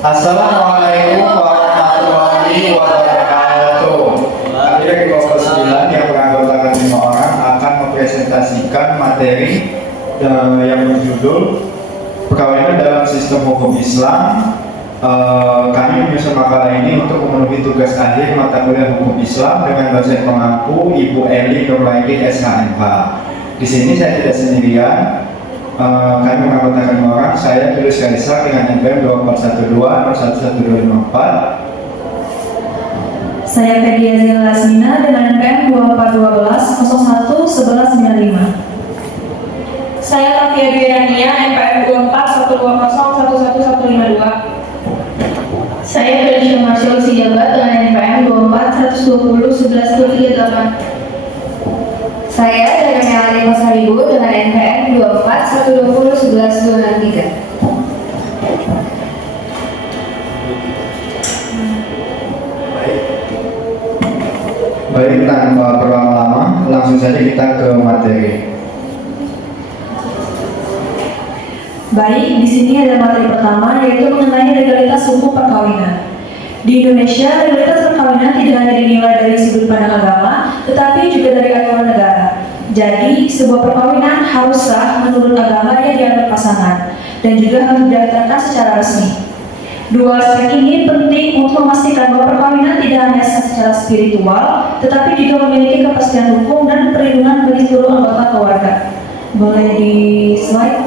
Assalamualaikum warahmatullahi wabarakatuh. Akhirnya kelompok 9 yang beranggotakan 5 orang akan mempresentasikan materi yang berjudul perkawinan dalam sistem hukum Islam. Kami menyusun makalah ini untuk memenuhi tugas akhir mata kuliah hukum Islam dengan dosen pengampu Ibu Eli Nurlaidi SHMH. Di sini saya tidak sendirian. Kami menganggotakan 5 orang. Saya Julius Kaisar dengan NPM 2412 Saya Fedia Zila Lasmina dengan NPM 2412 01 1195. Saya Tafia Dwirania NPM 2412011152. Saya Felicia Marcel Sijabat dengan NPM 24 120 1138. Saya dari Melani Masaribu dengan NPM 24 120 1123. Baik, tanpa berlama-lama, langsung saja kita ke materi. Baik, di sini ada materi pertama yaitu mengenai legalitas hukum perkawinan. Di Indonesia, legalitas perkawinan tidak hanya dinilai dari sudut pandang agama, tetapi juga dari aturan negara. Jadi, sebuah perkawinan harus sah menurut agama yang dianut pasangan dan juga harus didaftarkan secara resmi. Dua aspek ini penting untuk memastikan bahwa perkawinan tidak hanya sah secara spiritual, tetapi juga memiliki kepastian hukum dan perlindungan bagi seluruh anggota keluarga. Boleh di slide?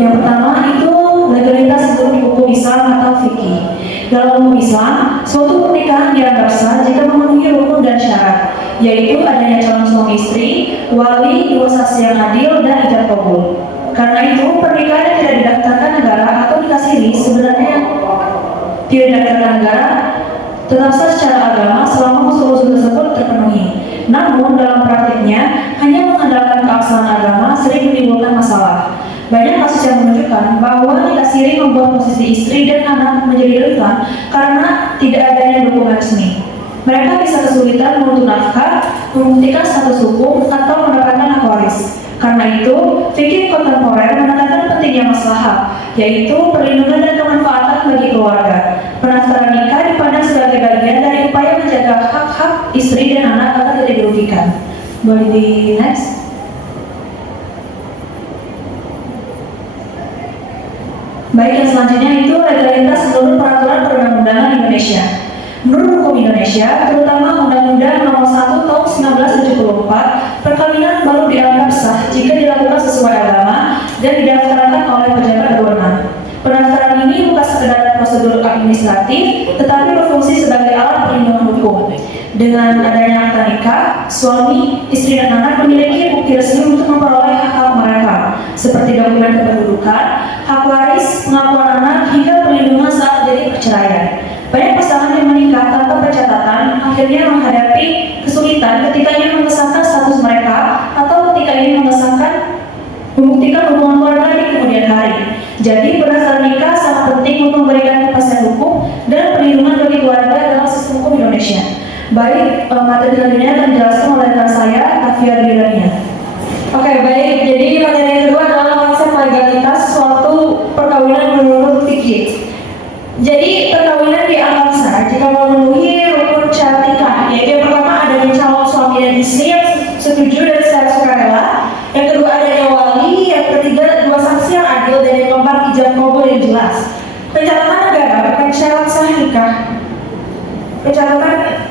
Yang pertama itu legalitas menurut hukum Islam atau fikih. Dalam hukum Islam, suatu pernikahan dianggap sah jika memenuhi rukun dan syarat, yaitu adanya calon suami istri, wali, dua saksi yang adil, dan ijab kabul. Karena itu, pernikahan yang tidak didaftarkan negara atau dikasiri sebenarnya tidak didaftarkan negara tetap sah secara agama selama unsur-unsur tersebut terpenuhi. Namun, dalam praktiknya, hanya mengandalkan keabsahan agama sering menimbulkan masalah. Banyak kasus yang menunjukkan bahwa nikah siri membuat posisi istri dan anak menjadi rentan karena tidak adanya dokumen resmi. Mereka bisa kesulitan menuntut nafkah, membuktikan status hukum, atau mendapatkan hak waris. Karena itu, fikih kontemporer menekankan pentingnya maslahat, yaitu perlindungan dan kemanfaatan bagi keluarga. Pendaftaran nikah dipandang sebagai bagian dari upaya menjaga hak-hak istri dan anak agar tidak dirugikan. Boleh di next? Baik, yang selanjutnya itu legalitas menurut peraturan perundang-undangan Indonesia. Menurut hukum Indonesia, terutama Undang-Undang Nomor 1 Tahun 1974, perkawinan baru dianggap sah jika dilakukan sesuai agama dan didaftarkan oleh pejabat berwenang. Pendaftaran ini bukan sekedar prosedur administratif, tetapi berfungsi sebagai alat perlindungan hukum. Dengan adanya akta nikah, suami, istri, dan anak memiliki bukti resmi untuk memperoleh hak-hak mereka, seperti dokumen kependudukan, hak waris, pengakuan anak, hingga perlindungan saat terjadi perceraian. Banyak pasangan yang menikah tanpa pencatatan akhirnya menghadapi kesulitan ketika ingin mengesahkan status mereka atau ketika ingin membuktikan hubungan keluarga di kemudian hari. Jadi, pendaftaran nikah sangat penting untuk memberikan kepastian hukum dan perlindungan bagi keluarga dalam sistem hukum Indonesia. Baik, materi selanjutnya akan dijelaskan oleh rekan saya, Tafia Dwirania. Oke, baik. Jadi materi yang kedua adalah konsep legalitas suatu perkawinan menurut fikih. Jadi perkawinan dianggap sah jika memenuhi rukun syarat nikah, yaitu yang pertama adanya calon suami dan istri yang setuju dan secara sukarela, yang kedua adanya wali, yang ketiga dua saksi yang adil, dan yang keempat ijab kabul yang jelas. Pencatatan negara bukan syarat sah nikah. Pencatatan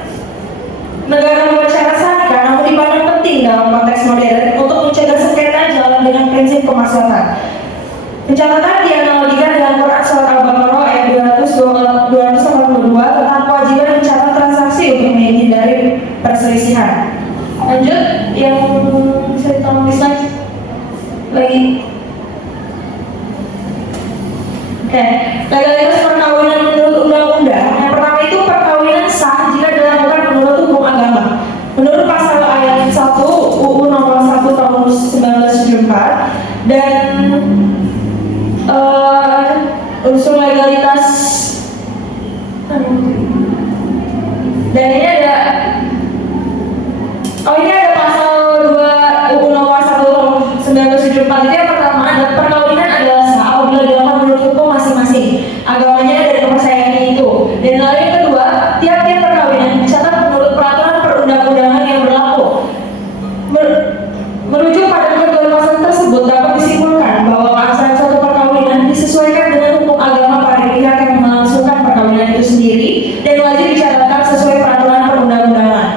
negara bukan syarat sah nikah, namun dipandang penting dalam konteks modern untuk mencegah sengketa jalan dengan prinsip kemaslahatan. Pencatatan dianalogikan dengan Quran Surat Al-Baqarah ayat 282 tentang kewajiban mencatat transaksi untuk menghindari perselisihan. Lanjut, yang bisa ditolong di slide lagi. Oke, legalitas perkawinan menurut undang-undang. Yang pertama itu perkawinan sah jika dilakukan menurut hukum agama. Menurut pasal ayat 1 UU Nomor 1 Tahun 1974 dan unsur legalitas dan ini ada pasal 2 UU Nomor 1 Tahun 1974 itu yang pertama adalah perkawinan adalah sah apabila dilakukan menurut hukum masing-masing, agamanya dan kepercayaannya itu. Dan lalu yang kedua, tiap-tiap perkawinan dicatat menurut peraturan perundang-undangan yang berlaku. Merujuk pada kedua pasal tersebut dapat disimpulkan bahwa keabsahan suatu perkawinan disesuaikan dengan hukum agama pada pihak yang melangsungkan perkawinan itu sendiri dan wajib dicatatkan sesuai peraturan perundang-undangan.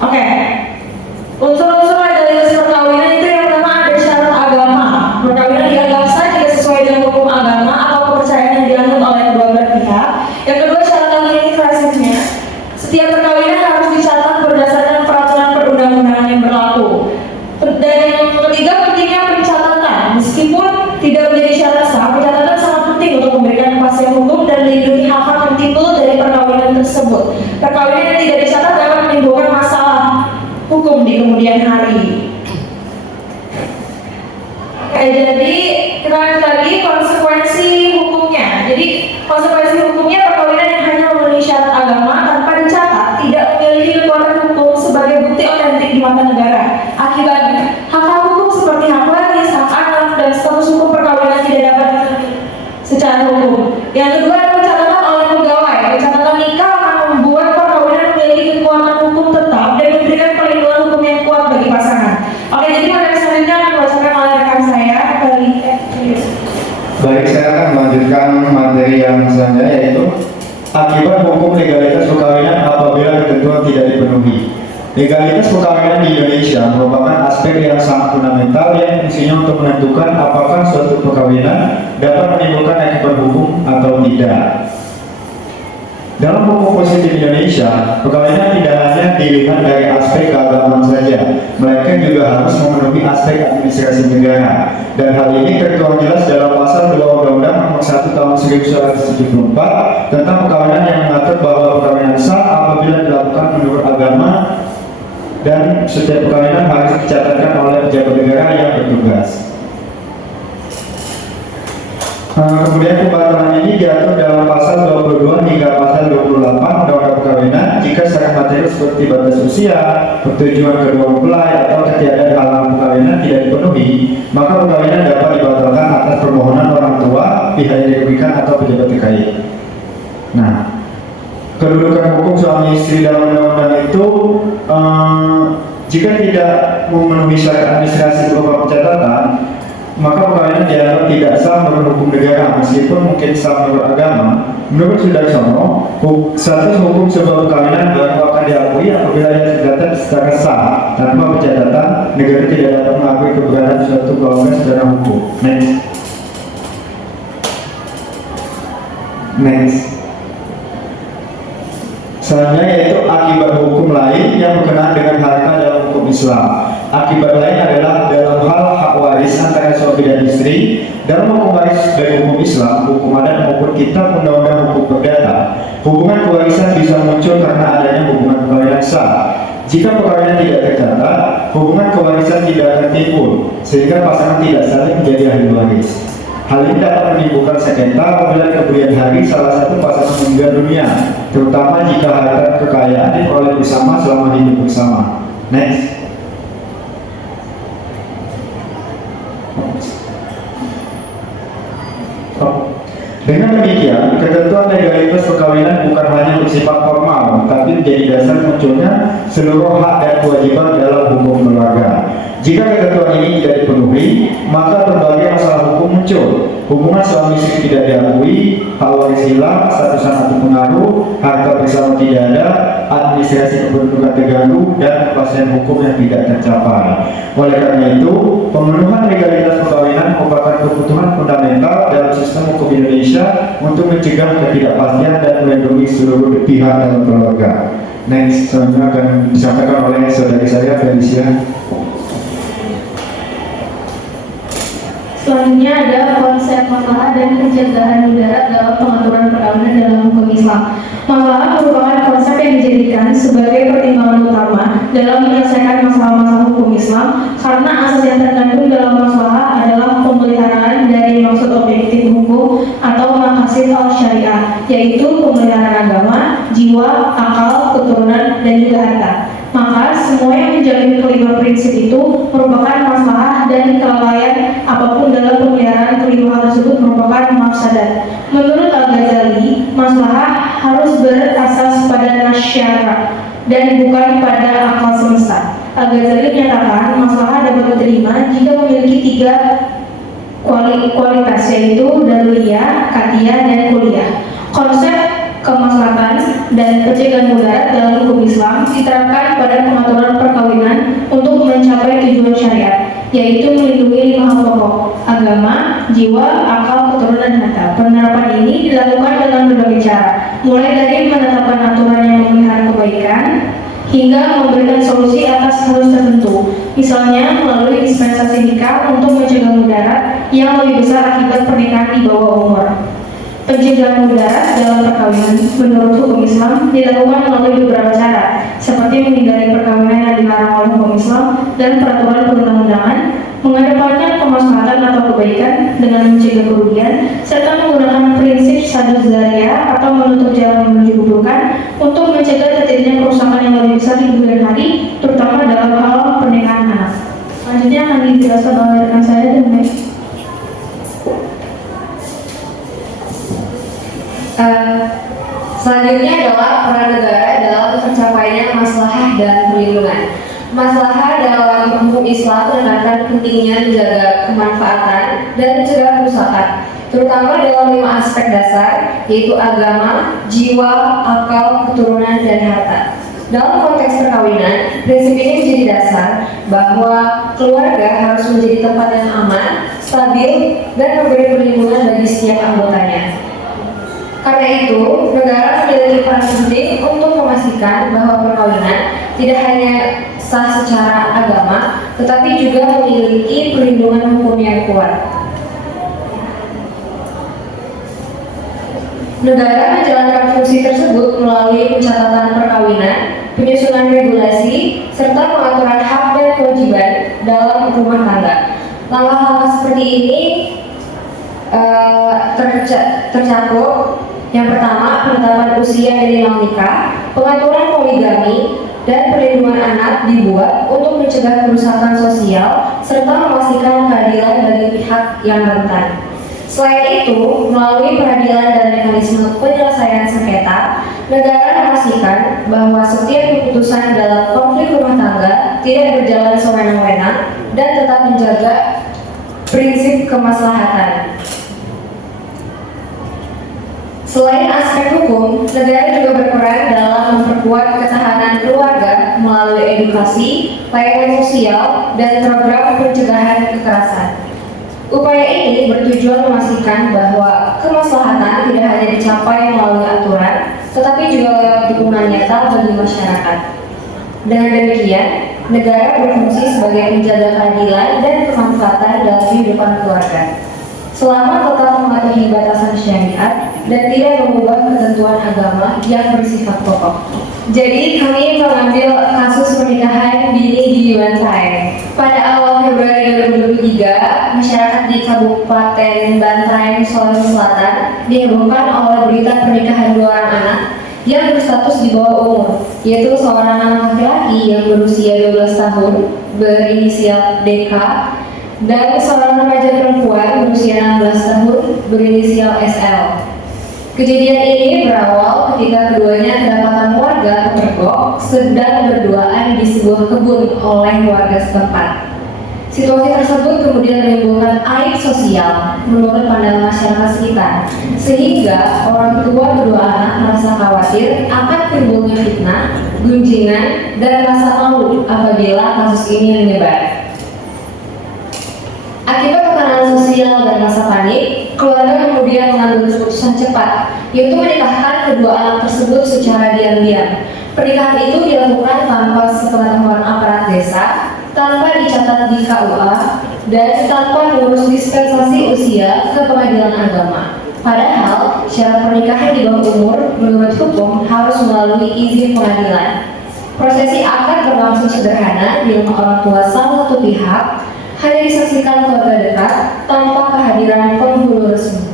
Oke. Unsur-unsur legalitas perkawinan itu yang pertama ada syarat agama. Perkawinan dianggap sah jika sesuai dengan hukum agama atau kepercayaan yang dianut oleh kedua belah pihak. Yang kedua, syarat administrasinya. Setiap perkawinan harus dicatat berdasarkan peraturan perundang-undangan yang berlaku. Dan yang ketiga, pentingnya pencatatan. Meskipun tidak menjadi syarat sah, pencatatan sangat penting untuk memberikan kepastian hukum dan melindungi hak-hak yang timbul dari perkawinan tersebut. Perkawinan yang tidak dicatat dapat menimbulkan masalah hukum di kemudian hari. Oke, jadi kita lanjut lagi konsekuensi hukumnya. Jadi konsekuensi hukumnya perkawinan yang hanya memenuhi syarat agama tanpa dicatat tidak memiliki kekuatan hukum sebagai bukti otentik di mata negara. Akibatnya, hak-hak hukum seperti hak waris, hak anak, dan status hukum perkawinan tidak dapat ditemui secara hukum. Yang kedua adalah pencatatan oleh pegawai. Pencatatan nikah akan membuat perkawinan memiliki kekuatan hukum tetap dan memberikan perlindungan hukum yang kuat bagi pasangan. Oke, jadi materi selanjutnya akan dibacakan oleh rekan saya. Baik, saya akan melanjutkan materi yang selanjutnya, yaitu akibat hukum legalitas perkawinan apabila ketentuan tidak dipenuhi. Legalitas perkawinan di Indonesia merupakan aspek yang sangat fundamental yang fungsinya untuk menentukan apakah suatu perkawinan dapat menimbulkan akibat hukum atau tidak. Dalam hukum positif Indonesia, perkawinan tidak hanya dilihat dari aspek keagamaan saja, melainkan juga harus memenuhi aspek administrasi negara. Dan hal ini tertuang jelas dalam pasal 2 Undang-Undang Nomor 1 Tahun 1974 tentang perkawinan yang mengatur bahwa perkawinan sah apabila dilakukan menurut agama dan setiap perkawinan harus dicatatkan oleh pejabat negara yang bertugas. Kemudian pembatalan ini diatur dalam pasal 22 hingga pasal 28 Undang-Undang Perkawinan jika secara materi seperti batas usia, persetujuan kedua mempelai atau ketiadaan halangan perkawinan tidak dipenuhi, maka perkawinan dapat dibatalkan atas permohonan orang tua, pihak yang dirugikan atau pejabat terkait. Nah, kedudukan hukum suami istri dalam undang-undang itu jika tidak memenuhi syarat administrasi berupa pencatatan, maka perkawinan dianggap tidak sah menurut hukum negara meskipun mungkin sah menurut agama. Menurut Sudarsono, status hukum sebuah perkawinan baru akan diakui apabila ia tercatat secara sah tanpa pencatatan. Negara tidak dapat mengakui keberadaan suatu perkawinan secara hukum. Next. Selanjutnya yaitu akibat hukum lain yang berkenaan dengan harta dalam hukum Islam. Akibat lain adalah dalam hal hak waris antara suami dan istri. Dalam hukum waris dari hukum Islam, hukum adat maupun kitab undang-undang hukum perdata, hubungan pewarisan bisa muncul karena adanya hubungan perkawinan sah. Jika perkawinan tidak tercatat, hubungan kewarisan tidak akan timbul, sehingga pasangan tidak saling menjadi ahli waris. Hal ini dapat menimbulkan sengketa apabila kemudian hari salah satu pasangan meninggal dunia, terutama jika harta kekayaan diperoleh bersama selama hidup bersama. Next. Dengan demikian, ketentuan legalitas perkawinan bukan hanya bersifat formal, tapi menjadi dasar munculnya seluruh hak dan kewajiban dalam hukum keluarga. Jika ketentuan ini tidak dipenuhi, maka berbagai masalah hukum muncul. Hubungan suami istri tidak diakui, hak waris hilang, status anak terpengaruh, harta bersama tidak ada, administrasi kependudukan terganggu, dan kepastian hukum yang tidak tercapai. Oleh karena itu, pemenuhan legalitas perkawinan merupakan kebutuhan fundamental dalam sistem hukum Indonesia untuk mencegah ketidakpastian dan melindungi seluruh pihak dalam keluarga. Next, selanjutnya akan disampaikan oleh saudari saya, Felicia. Selanjutnya ada konsep maslahat dan pencegahan mudarat dalam pengaturan perkawinan dalam hukum Islam. Maslahat merupakan konsep yang dijadikan sebagai pertimbangan utama dalam menyelesaikan masalah-masalah hukum Islam karena asas yang terkandung dalam maslahat adalah pemeliharaan dari maksud objektif hukum atau maqasid al-syariah yaitu pemeliharaan agama, jiwa, akal, keturunan, dan juga harta. Maka semua yang menjalin kelima prinsip itu merupakan maslahat dan kelalaian apapun dalam pemeliharaan kelima hal tersebut merupakan mafsadat. Menurut Al-Ghazali, maslahat harus berasas pada nasyara dan bukan pada akal semesta. Al-Ghazali menyatakan maslahat dapat diterima jika memiliki tiga kualitas, yaitu daruriyah, katiyah, dan kuliah. Konsep kemaslahatan dan pencegahan mudarat dalam hukum Islam diterapkan pada pengaturan perkawinan untuk mencapai tujuan syariat, yaitu melindungi 5 hal pokok: agama, jiwa, akal, keturunan, dan harta. Penerapan ini dilakukan dengan berbagai cara, mulai dari menetapkan aturan yang memelihara kebaikan hingga memberikan solusi atas kasus tertentu, misalnya melalui dispensasi nikah untuk mencegah mudarat yang lebih besar akibat pernikahan di bawah umur. Pencegahan mudarat dalam perkawinan menurut hukum Islam dilakukan melalui beberapa cara, seperti menghindari perkawinan yang dilarang oleh hukum Islam dan peraturan perundang-undangan, mengedepankan kemaslahatan atau kebaikan dengan mencegah kerugian, serta menggunakan prinsip sadus dzariyah atau menutup jalan menuju keburukan untuk mencegah terjadinya kerusakan yang lebih besar di kemudian hari, terutama dalam hal pernikahan anak. Selanjutnya akan dijelaskan oleh rekan saya dan baik. Selanjutnya adalah peran negara dalam tercapainya maslahah dan perlindungan. Maslahah dalam hukum Islam menekankan pentingnya menjaga kemanfaatan dan mencegah kerusakan, terutama dalam 5 aspek dasar, yaitu agama, jiwa, akal, keturunan, dan harta. Dalam konteks perkawinan, prinsip ini menjadi dasar bahwa keluarga harus menjadi tempat yang aman, stabil, dan memberi perlindungan bagi setiap anggotanya. Karena itu, negara memiliki peran penting untuk memastikan bahwa perkawinan tidak hanya sah secara agama, tetapi juga memiliki perlindungan hukum yang kuat. Negara menjalankan fungsi tersebut melalui pencatatan perkawinan, penyusunan regulasi, serta pengaturan hak dan kewajiban dalam rumah tangga. Langkah-langkah seperti ini tercakup: yang pertama, penetapan usia minimal nikah, pengaturan poligami, dan perlindungan anak dibuat untuk mencegah kerusakan sosial serta memastikan keadilan bagi pihak yang rentan. Selain itu, melalui peradilan dan mekanisme penyelesaian sengketa, negara memastikan bahwa setiap keputusan dalam konflik rumah tangga tidak berjalan sewenang-wenang dan tetap menjaga prinsip kemaslahatan. Selain aspek hukum, negara juga berperan dalam memperkuat ketahanan keluarga melalui edukasi, layanan sosial, dan program pencegahan kekerasan. Upaya ini bertujuan memastikan bahwa kemaslahatan tidak hanya dicapai melalui aturan, tetapi juga lewat dukungan nyata bagi masyarakat. Dengan demikian, negara berfungsi sebagai penjaga keadilan dan kemanfaatan dalam kehidupan keluarga, selama tetap mematuhi batasan syariat dan tidak mengubah ketentuan agama yang bersifat pokok. Jadi kami mengambil kasus pernikahan dini di Bantaeng. Pada awal Februari 2023, masyarakat di Kabupaten Bantaeng, Sulawesi Selatan dihebohkan oleh berita pernikahan 2 orang anak yang berstatus di bawah umur, yaitu seorang anak laki-laki yang berusia 12 tahun berinisial DK dan seorang remaja perempuan berusia 16 tahun berinisial SL. Kejadian ini berawal ketika keduanya kedapatan warga pemergok sedang berduaan di sebuah kebun oleh warga setempat. Situasi tersebut kemudian menimbulkan aib sosial menurut pandangan masyarakat sekitar, sehingga orang tua kedua anak merasa khawatir akan timbulnya fitnah, gunjingan, dan rasa malu apabila kasus ini menyebar. Akibat tekanan sosial dan rasa panik, keluarga kemudian mengambil keputusan cepat, yaitu menikahkan kedua anak tersebut secara diam-diam. Pernikahan itu dilakukan tanpa sepengetahuan aparat desa, tanpa dicatat di KUA, dan tanpa mengurus dispensasi usia ke pengadilan agama. Padahal, syarat pernikahan di bawah umur menurut hukum harus melalui izin pengadilan. Prosesi akad berlangsung sederhana di rumah orang tua salah satu pihak, hanya disaksikan keluarga dekat tanpa kehadiran penghulu resmi.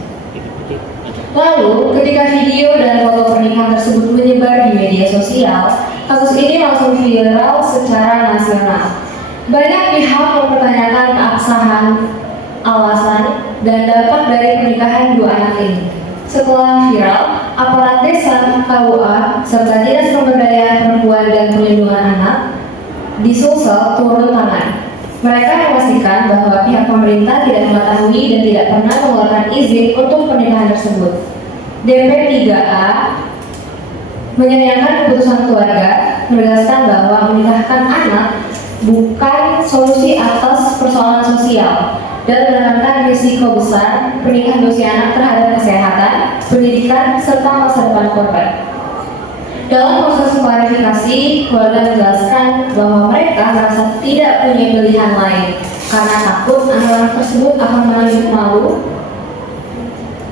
Lalu, ketika video dan foto pernikahan tersebut menyebar di media sosial, kasus ini langsung viral secara nasional. Banyak pihak mempertanyakan keabsahan, alasan, dan dampak dari pernikahan dua anak ini. Setelah viral, aparat desa, KUA, serta Dinas Pemberdayaan Perempuan dan Perlindungan Anak di Sulsel turun tangan. Mereka memastikan bahwa pihak pemerintah tidak mengetahui dan tidak pernah mengeluarkan izin untuk pernikahan tersebut. DP3A menyayangkan keputusan keluarga, menegaskan bahwa menikahkan anak bukan solusi atas persoalan sosial, dan menekankan risiko besar pernikahan usia anak terhadap kesehatan, pendidikan, serta masa depan korban. Dalam proses klarifikasi, keluarga menjelaskan bahwa mereka merasa tidak punya pilihan lain karena takut anak tersebut akan menanggung malu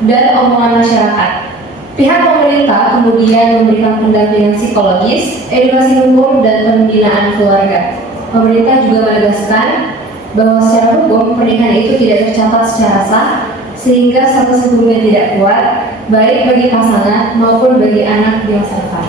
dan omongan masyarakat. Pihak pemerintah kemudian memberikan pendampingan psikologis, edukasi hukum, dan pembinaan keluarga. Pemerintah juga menegaskan bahwa secara hukum pernikahan itu tidak tercatat secara sah, sehingga status hukumnya tidak kuat, baik bagi pasangan maupun bagi anak di masa depan.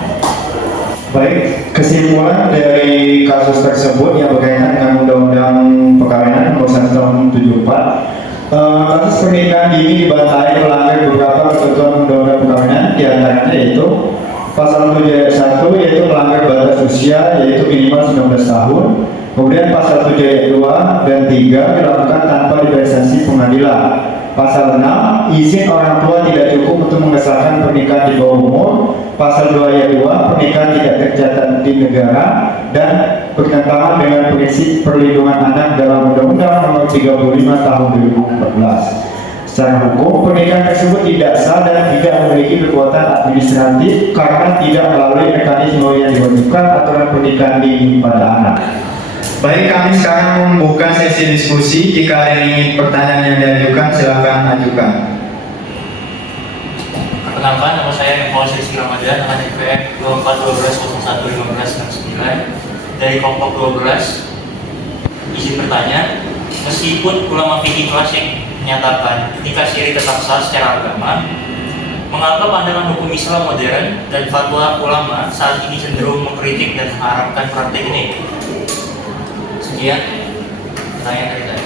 Baik, kesimpulan dari kasus tersebut yang berkaitan dengan Undang-Undang Perkawinan Nomor 1 Tahun 74, kasus pernikahan dini dibantai melanggar beberapa ketentuan Undang-Undang Perkawinan, diantaranya yaitu Pasal 7 ayat 1 yaitu melanggar batas usia yaitu minimal 19 tahun. Kemudian pasal 7 ayat 2 dan 3 dilakukan tanpa dispensasi pengadilan. Pasal 6, izin orang tua tidak cukup untuk mengesahkan pernikahan di bawah umur. Pasal 2 ayat 2, pernikahan tidak tercatat di negara dan bertentangan dengan prinsip perlindungan anak dalam Undang-Undang Nomor 35 Tahun 2014. Secara hukum, pernikahan tersebut tidak sah dan tidak memiliki kekuatan administratif karena tidak melalui mekanisme yang diwajibkan aturan pernikahan dini pada anak. Baik, kami sekarang membuka sesi diskusi. Jika ada yang ingin pertanyaan yang diajukan, silakan ajukan. Perkenalkan, nama saya Nikolas Rizky Ramadan, anak IPM 2412011569 dari kelompok 12. Izin bertanya, meskipun ulama fikih klasik menyatakan ketika siri tetap sah secara agama, mengapa pandangan hukum Islam modern dan fatwa ulama saat ini cenderung mengkritik dan mengharamkan praktik ini? Sekian pertanyaan dari saya.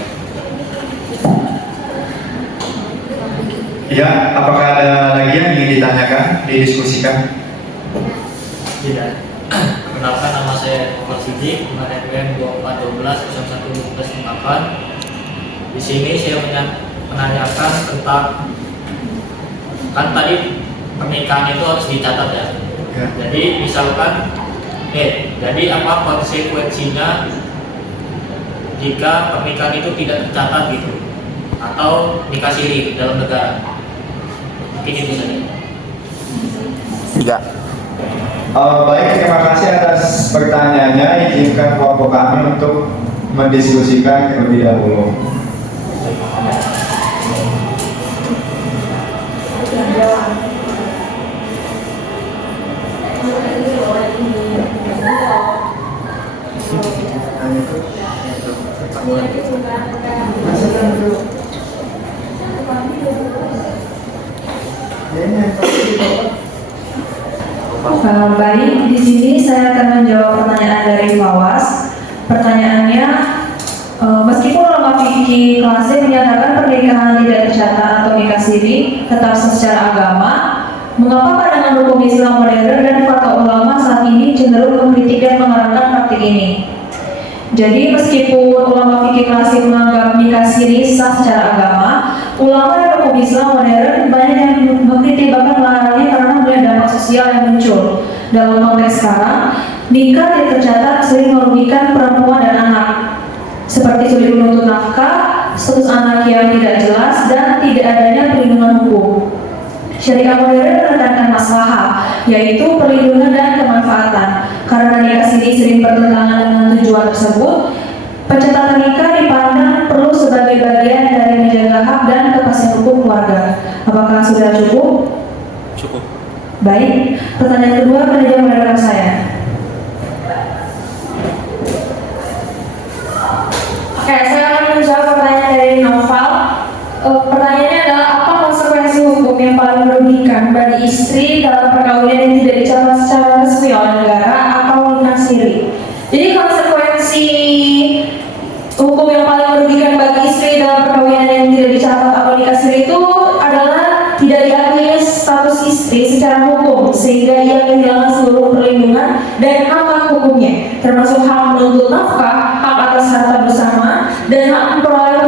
Ya, apakah ada lagi yang ingin ditanyakan, didiskusikan? Tidak. Perkenalkan, nama saya Muhammad Siddiq, IPM 2412011568. Di sini saya menanyakan tentang, kan tadi pernikahan itu harus dicatat ya. Jadi misalkan, jadi apa konsekuensinya jika pernikahan itu tidak tercatat gitu, atau nikah siri dalam negara? Mungkin itu saja. Tidak. Baik, terima kasih atas pertanyaannya. Izinkan kelompok kami untuk mendiskusikan terlebih dahulu. Baik, di sini saya akan menjawab pertanyaan dari Fawas. Pertanyaannya, meskipun ulama fikih klasik menyatakan pernikahan tidak tercatat atau nikah siri tetap secara agama, mengapa pandangan hukum Islam modern dan fatwa ulama saat ini cenderung mengkritik dan mengharamkan praktik ini? Jadi meskipun ulama fikih klasik menganggap nikah siri sah secara agama, ulama dan hukum Islam modern banyak yang mengkritik bahkan melarangnya karena melihat dampak sosial yang muncul. Dalam konteks sekarang, nikah tidak tercatat sering merugikan perempuan dan anak, seperti sulit menuntut nafkah, status anak yang tidak jelas, dan tidak adanya perlindungan hukum. Syariah modern menekankan maslahah, yaitu perlindungan dan kemanfaatan. Karena nikah siri sering bertentangan dengan tujuan tersebut, pencatatan nikah dipandang perlu sebagai bagian dari menjaga hak dan kepastian hukum keluarga. Apakah sudah cukup? Cukup. Baik, pertanyaan kedua akan dijawab oleh rekan saya. Oke, saya akan menjawab pertanyaan dari Noval. Pertanyaannya adalah apa konsekuensi hukum yang paling merugikan bagi istri dalam perkawinan yang tidak dicatat secara resmi oleh negara atau nikah siri. Jadi konsekuensi hukum yang paling merugikan bagi istri dalam perkawinan yang tidak dicatat atau nikah siri itu adalah tidak diakuinya status istri secara hukum, sehingga ia kehilangan seluruh perlindungan dan hak hukumnya, termasuk hak menuntut nafkah, hak atas harta bersama, dan hak memperoleh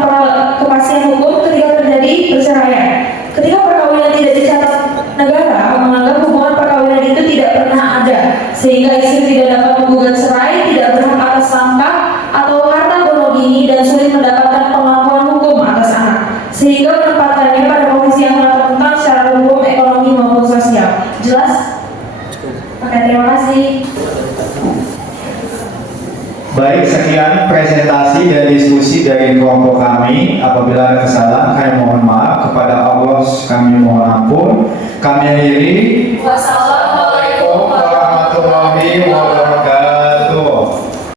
kepastian hukum ketika terjadi perceraian. Ketika perkawinan tidak dicatat negara, menganggap hubungan perkawinan itu tidak pernah ada, sehingga istri tidak dapat menggugat cerai, tidak berhak atas nafkah atau harta monogami, dan sulit mendapatkan pengakuan hukum atas anak, sehingga menempatkannya pada posisi yang sangat rentan secara hukum, ekonomi maupun sosial. Jelas? Oke, terima kasih. Baik, sekian presentasi dan diskusi dari kelompok kami. Apabila ada kesalahan, kami mohon maaf. Kepada Allah kami mohon ampun. Kami akhiri. Wassalamualaikum